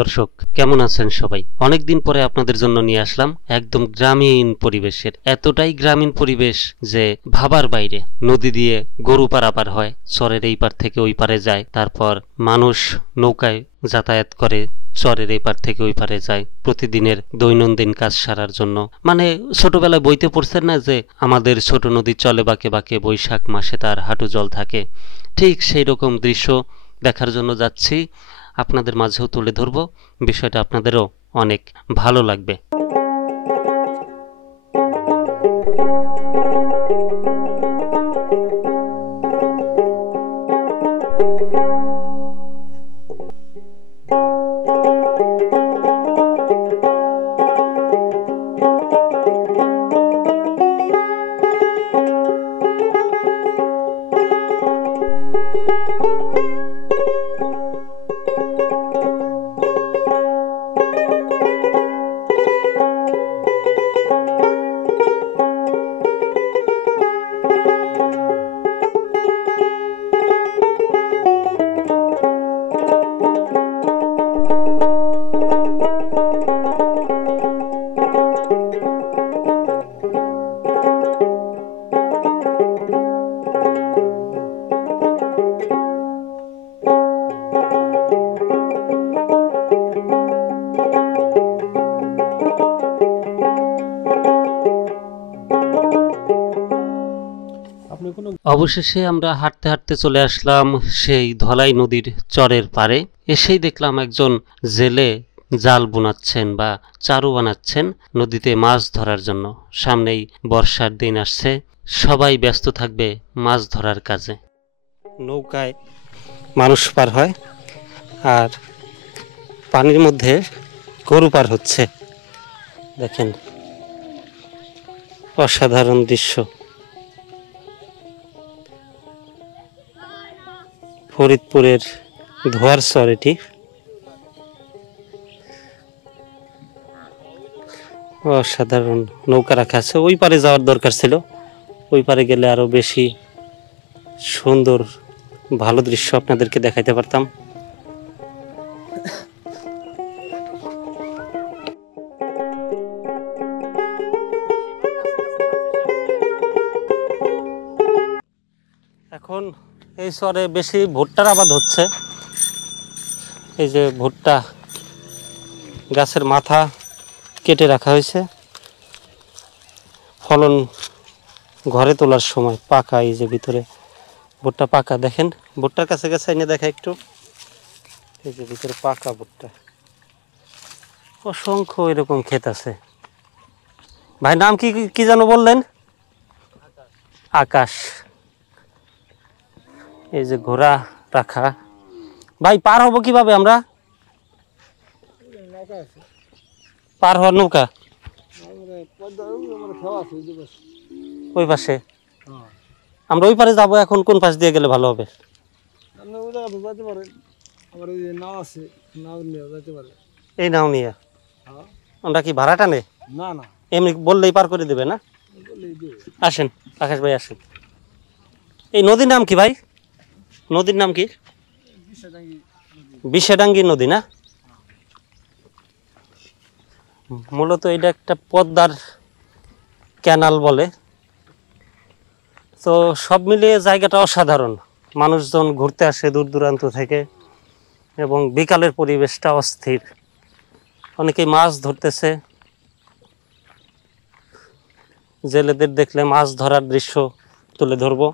দর্শক কেমন আছেন সবাই? অনেকদিন পরে আপনাদের জন্য নিয়ে আসলাম একদম গ্রামীণ পরিবেশের, এতটাই গ্রামীণ পরিবেশ যে ভাবার বাইরে। নদী দিয়ে গরু পারাপার হয়, চরের এই পার থেকে ওই পারে যায়, তারপর মানুষ নৌকায় যাতায়াত করে, চরের এই পার থেকে ওই পারে যায় প্রতিদিনের দৈনন্দিন কাজ সারার জন্য। মানে ছোটবেলায় বইতে পড়ছেন না যে আমাদের ছোট নদী চলে বাঁকে বাঁকে, বৈশাখ মাসে তার হাঁটু জল থাকে, ঠিক সেই রকম দৃশ্য দেখার জন্য যাচ্ছি। আপনাদের মাঝেও তুলে ধরব, বিষয়টা আপনাদেরও অনেক ভালো লাগবে। অবশেষে আমরা হাঁটতে হাঁটতে চলে আসলাম সেই ধলাই নদীর চরের পারে। এসেই দেখলাম একজন জেলে জাল বোনাচ্ছেন বা চারু বানাচ্ছেন নদীতে মাছ ধরার জন্য। সামনেই বর্ষার দিন আসছে, সবাই ব্যস্ত থাকবে মাছ ধরার কাজে। নৌকায় মানুষ পার হয় আর পানির মধ্যে গরু পার হচ্ছে। দেখেন, অসাধারণ দৃশ্য। ফরিদপুরের ধোয়ার চর এটি। অসাধারণ নৌকা রাখা আছে। ওই পারে যাওয়ার দরকার ছিল, ওই পারে গেলে আরো বেশি সুন্দর ভালো দৃশ্য আপনাদেরকে দেখাইতে পারতাম। এখন এই চরে বেশি ভুট্টার আবাদ হচ্ছে। এই যে ভুট্টা গাছের মাথা কেটে রাখা হয়েছে, ফলন ঘরে তোলার সময় পাকা। এই যে ভিতরে ভুট্টা পাকা, দেখেন ভুট্টার কাছে কাছে এনে দেখা একটু। এই যে ভিতরে পাকা ভুট্টা, অসংখ্য এরকম ক্ষেত আছে। ভাই নাম কি কি যেন বললেন? আকাশ। এই যে ঘোড়া রাখা। ভাই পার হবো কিভাবে আমরা? পার হওয়ার নৌকা ওই পাশে। আমরা ওই পারে যাবো, এখন কোন পাশ দিয়ে গেলে ভালো হবে? এই নাও নিয়ে আমরা কি ভাড়াটা নেই? না না, এমনি বললেই পার করে দেবে না? আসেন আকাশ ভাই, আসেন। এই নদীর নাম কি ভাই? নদীর নাম কি? বিষাডাঙ্গি নদী না? মূলত এটা একটা পদ্মার ক্যানাল বলে। তো সব মিলিয়ে জায়গাটা অসাধারণ। মানুষজন ঘুরতে আসে দূর দূরান্ত থেকে, এবং বিকালের পরিবেশটা অস্থির। অনেকেই মাছ ধরতেছে। জেলেদের দেখলে মাছ ধরার দৃশ্য তুলে ধরবো।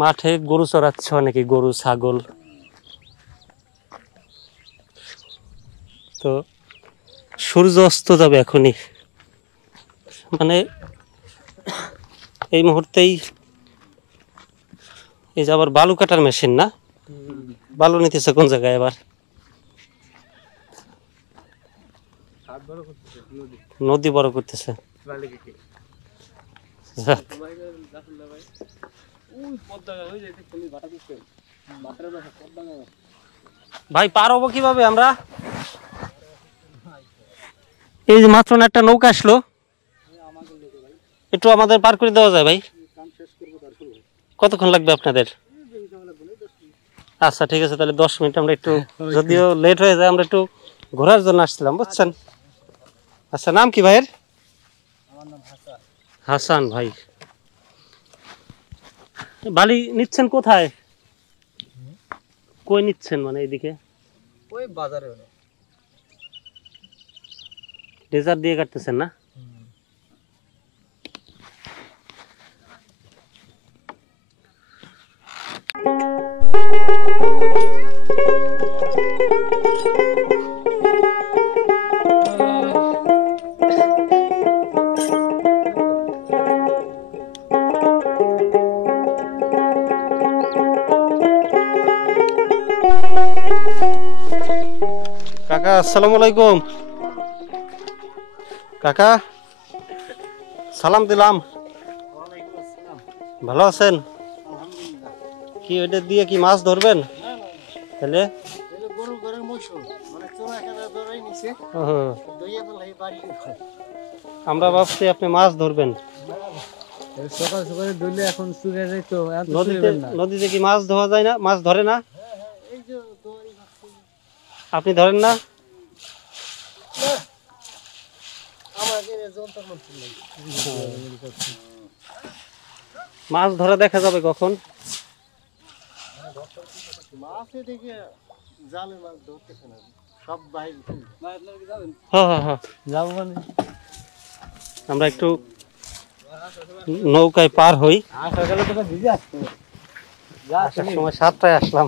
মাঠে গরু চড়াচ্ছে অনেকে, গরু ছাগল। তো সূর্য অস্ত যাবে এখনই, মানে এই মুহূর্তেই। এই যে আবার বালু কাটার মেশিন না? বালু নিতেছে কোন জায়গায় এবার? নদী বড় করতেছে। ভাই পার হবো কিভাবে আমরা? এই যে মাত্র একটা নৌকা আসলো, একটু আমাদের পার করে দেওয়া যায় ভাই? কতক্ষণ লাগবে আপনাদের? আচ্ছা ঠিক আছে, তাহলে 10 মিনিট আমরা একটু, যদিও লেট হয়ে যায়, আমরা একটু ঘোরার জন্য আসছিলাম, বুঝছেন। আচ্ছা, নাম কি ভাইয়ের? হাসান ভাই। বালি নিচ্ছেন কোথায়? কই নিচ্ছেন মানে এইদিকে? ওই বাজারে ডেজার দিয়ে কাটতেছেন না? কাকা আসসালামু আলাইকুম। কাকা সালাম দিলাম। ভালো আছেন? কি ওইটা দিয়ে কি মাছ ধরবেন তাহলে? আমরা ভাবছি আপনি মাছ ধরবেন। সকাল সকালে ধরলে এখন শুকিয়ে যায় তো। নদীতে কি মাছ ধরা যায় না? মাছ ধরে না? আপনি ধরেন না? মাছ ধরা দেখা যাবে কখন? আমরা একটু নৌকায় পার হই। সময় 7টায় আসলাম।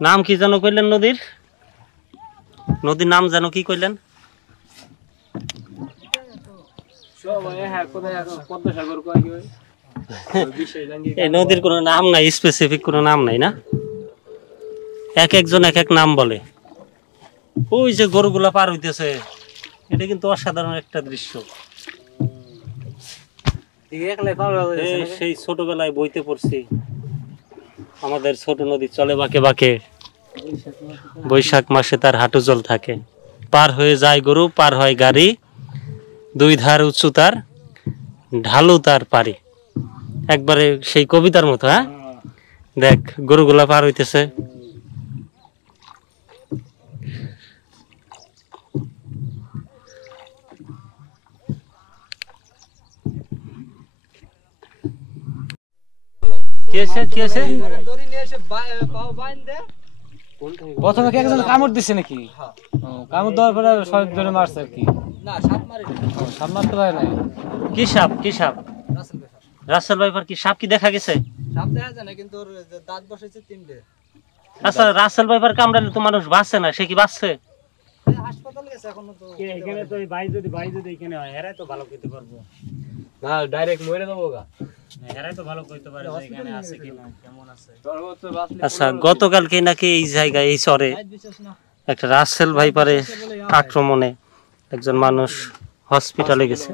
নাম কি যেন কইলেন নদীর? নদীর নাম যেন কি কইলেন? এই নদীর কোনো নাম নাই, স্পেসিফিক কোনো নাম নাই না? এক একজন এক এক নাম বলে। ওই যে গরুগুলা পার হইতেছে, এটা কিন্তু অসাধারণ একটা দৃশ্য। সেই ছোটবেলায় বইতে পড়ছি, আমাদের ছোট নদী চলে বাঁকে বাঁকে, বৈশাখ মাসে তার হাঁটু জল থাকে, পার হয়ে যায় গরু, পার হয় গাড়ি, দুই ধার উঁচু তার, ঢালু তার পারি। একবারে সেই কবিতার মতো। হ্যাঁ, দেখ গরুগুলা পার হইতেছে। প্রথমে কি একজন কামড় দিছে নাকি? কামড় দেওয়ার পরে সব ধরে মারছে আর কি। না, সাপ মারে না। সাপ মারতে পারে না। কি সাপ? কি সাপ? Russell viper. কি সাপ কি দেখা গেছে? সাপ দেখা যায় না, কিন্তু ওর দাঁত বসাইছে 3টে। আচ্ছা, রাসেল ভাইপার কামড়ালে তো মানুষ বাঁচে না, সে কি বাঁচছে? হাসপাতালে গেছে এখনো তো। এখানে তো ভাই যদি এখানে হয়, এরাই তো ভালো কইতে পারবো না, ডাইরেক্ট মরে যাবো গা। এরাই তো ভালো কইতে পারে যে এখানে আছে কিনা, কেমন আছে। আচ্ছা, গতকালকে নাকি এই জায়গায়, এই চরে একটা রাসেল ভাইপারে আক্রমণে একজন মানুষ হসপিটালে গেছে।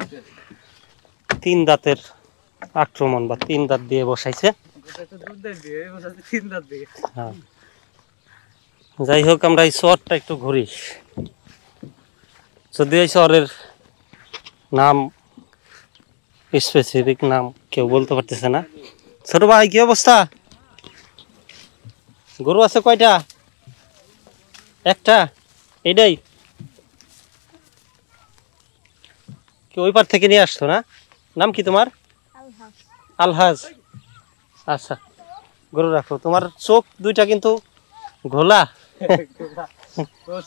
3 দাঁতের আক্রমণ, বা 3 দাঁত দিয়ে বসাইছে। হ্যাঁ, যাই হোক, আমরা এই চরটা একটু ঘুরি। যদিও এই চরের নাম, স্পেসিফিক নাম কেউ বলতে পারতেছে না। ছোট ভাই, কি অবস্থা? গরু আছে কয়টা? একটা? এইটাই কি ওই পার থেকে নিয়ে আসতো না? নাম কি তোমার? আলহাজ। আচ্ছা, গরু রাখো। তোমার চোখ দুইটা কিন্তু ঘোলা।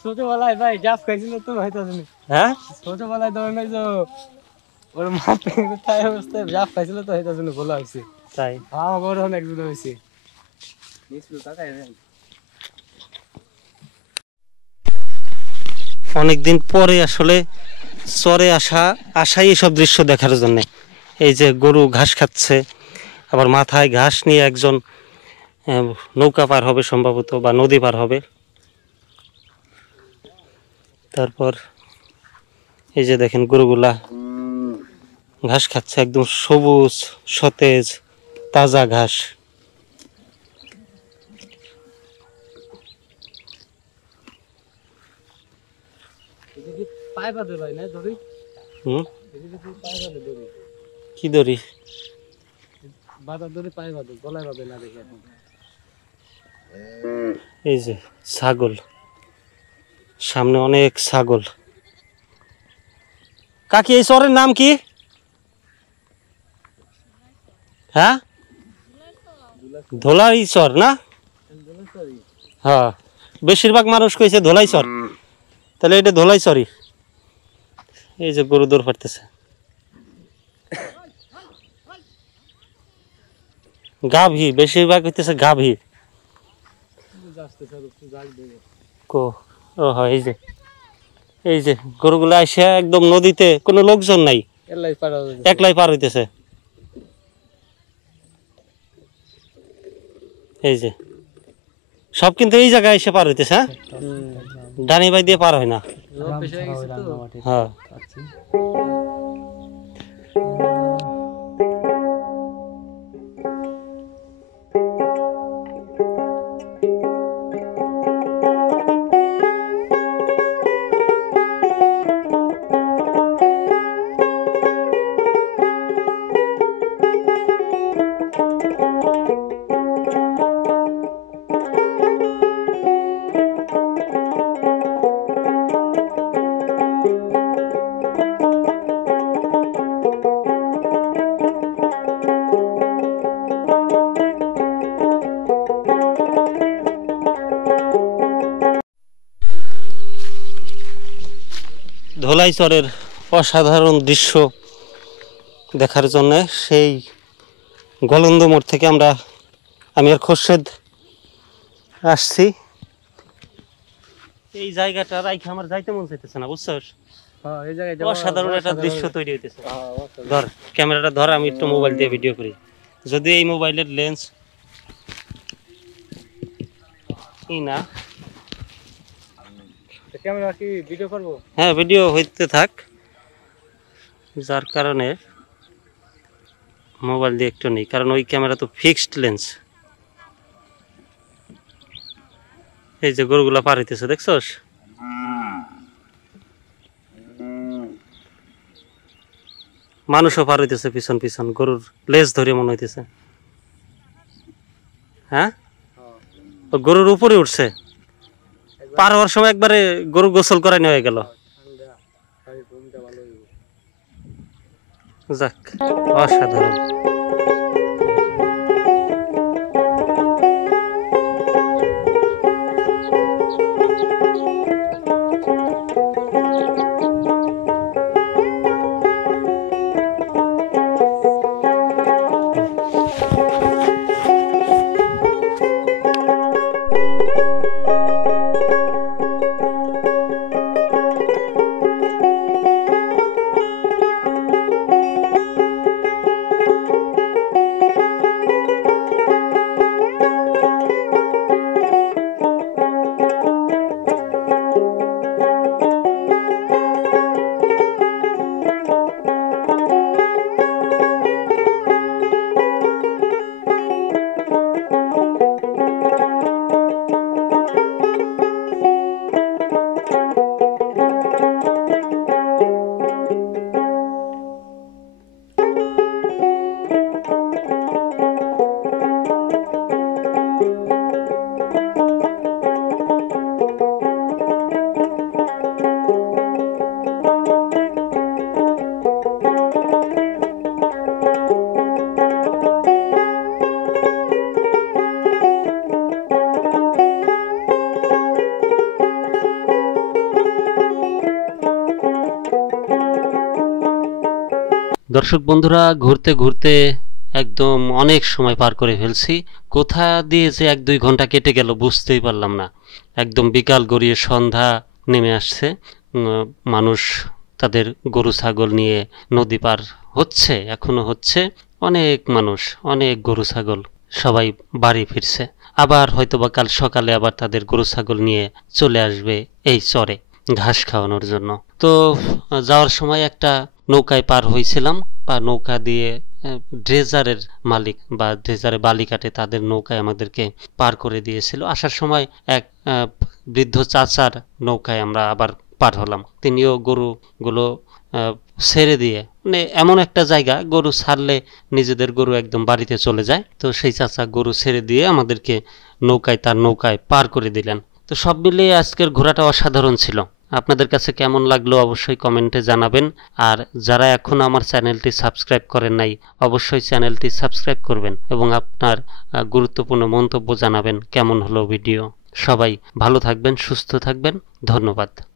ছোটবেলায় ভাই জাফ খাইছিল তো হয়তো। হ্যাঁ, ছোটবেলায় ধরে নাই যে ওর মাথায় অবস্থায় জাফ খাইছিল তো হয়তো ভালো হয়েছে। তাই আমার বড় অনেক দূর হয়েছে। অনেকদিন পরে আসলে চরে আসাই এসব দৃশ্য দেখার জন্য। এই যে গরু ঘাস খাচ্ছে, আবার মাথায় ঘাস নিয়ে একজন নৌকা পার হবে সম্ভবত, বা নদী পার হবে। তারপর এই যে দেখেন গরুগুলা ঘাস খাচ্ছে, একদম সবুজ সতেজ তাজা ঘাস। পায়ে বাঁধে ভাই না দড়ি। হুম, পায়ে বাঁধে দড়ি, কি দড়ি? বাঁধার দড়ি পায়ে বাঁধে, গলায় বাঁধে না দেখি এখন। এই যে ছাগল, সামনে অনেক ছাগল। কাকি এই চরের নাম কি? হ্যাঁ, ধোলাই চর না? হ্যাঁ, বেশিরভাগ মানুষ কইছে ধোলাই চর, তাহলে এটা ধোলাই চরই। এই যে গরু দৌড় পারতেছে, গাভী বেশিরভাগ হইতেছে গাভী। কো ও হয়, এই যে গরুগুলো আসে একদম নদীতে, কোনো লোকজন নাই, একলাই পার হইতেছে। এই যে সব কিন্তু এই জায়গায় এসে পার হইতেছে। হ্যাঁ, ডানি বাই দিয়ে পার হয় না। হ্যাঁ, ধোলাই চরের অসাধারণ দৃশ্য দেখার জন্য সেই গলন্দ মোড় থেকে আমি আর খোরশেদ আসছি। এই জায়গাটা রাইখে আমার যাইতে মন চাইতেছে না, বুঝছস? অসাধারণ একটা দৃশ্য তৈরি হইতেছে। ধর ক্যামেরাটা ধর, আমি একটু মোবাইল দিয়ে ভিডিও করি। যদি এই মোবাইলের লেন্স না, ক্যামেরা কি ভিডিও করবো? হ্যাঁ, ভিডিও হইতে থাক, যার কারণে মোবাইল দিয়ে একটু নেই, কারণ ওই ক্যামেরা তো ফিক্সড লেন্স। এই যে গরুগুলা পার হইতেছে, দেখছস? মানুষও পার হইতেছে পিছন পিছন, গরুর লেজ ধরে মনে হইতেছে। হ্যাঁ, ও গরুর উপরে উঠছে, পার হওয়ার সময় একবারে গরু গোসল করাই নেওয়া গেল। যাক, অসাধারণ। দর্শক বন্ধুরা, ঘুরতে ঘুরতে একদম অনেক সময় পার করে ফেলছি। কোথা দিয়ে যে 1-2 ঘন্টা কেটে গেল বুঝতেই পারলাম না। একদম বিকাল গড়িয়ে সন্ধ্যা নেমে আসছে। মানুষ তাদের গরু ছাগল নিয়ে নদী পার হচ্ছে, এখনো হচ্ছে। অনেক মানুষ, অনেক গরু ছাগল, সবাই বাড়ি ফিরছে। আবার হয়তোবা কাল সকালে আবার তাদের গরু ছাগল নিয়ে চলে আসবে এই চরে ঘাস খাওয়ানোর জন্য। তো যাওয়ার সময় একটা নৌকায় পার হয়েছিলাম, বা নৌকা দিয়ে ড্রেজারের মালিক বা ড্রেজারে বালি কাটে, তাদের নৌকায় আমাদেরকে পার করে দিয়েছিল। আসার সময় এক বৃদ্ধ চাচার নৌকায় আমরা আবার পার হলাম। তিনিও গরুগুলো ছেড়ে দিয়ে, মানে এমন একটা জায়গা গরু ছাড়লে নিজেদের গরু একদম বাড়িতে চলে যায়, তো সেই চাচা গরু ছেড়ে দিয়ে আমাদেরকে তার নৌকায় পার করে দিলেন। তো সব মিলিয়ে আজকের ঘোরাটা অসাধারণ ছিল। আপনাদের কাছে কেমন লাগলো অবশ্যই কমেন্টে জানাবেন। আর যারা এখন আমার চ্যানেলটি সাবস্ক্রাইব করেন নাই, অবশ্যই চ্যানেলটি সাবস্ক্রাইব করবেন এবং আপনার গুরুত্বপূর্ণ মন্তব্য জানাবেন কেমন হলো ভিডিও। সবাই ভালো থাকবেন, সুস্থ থাকবেন, ধন্যবাদ।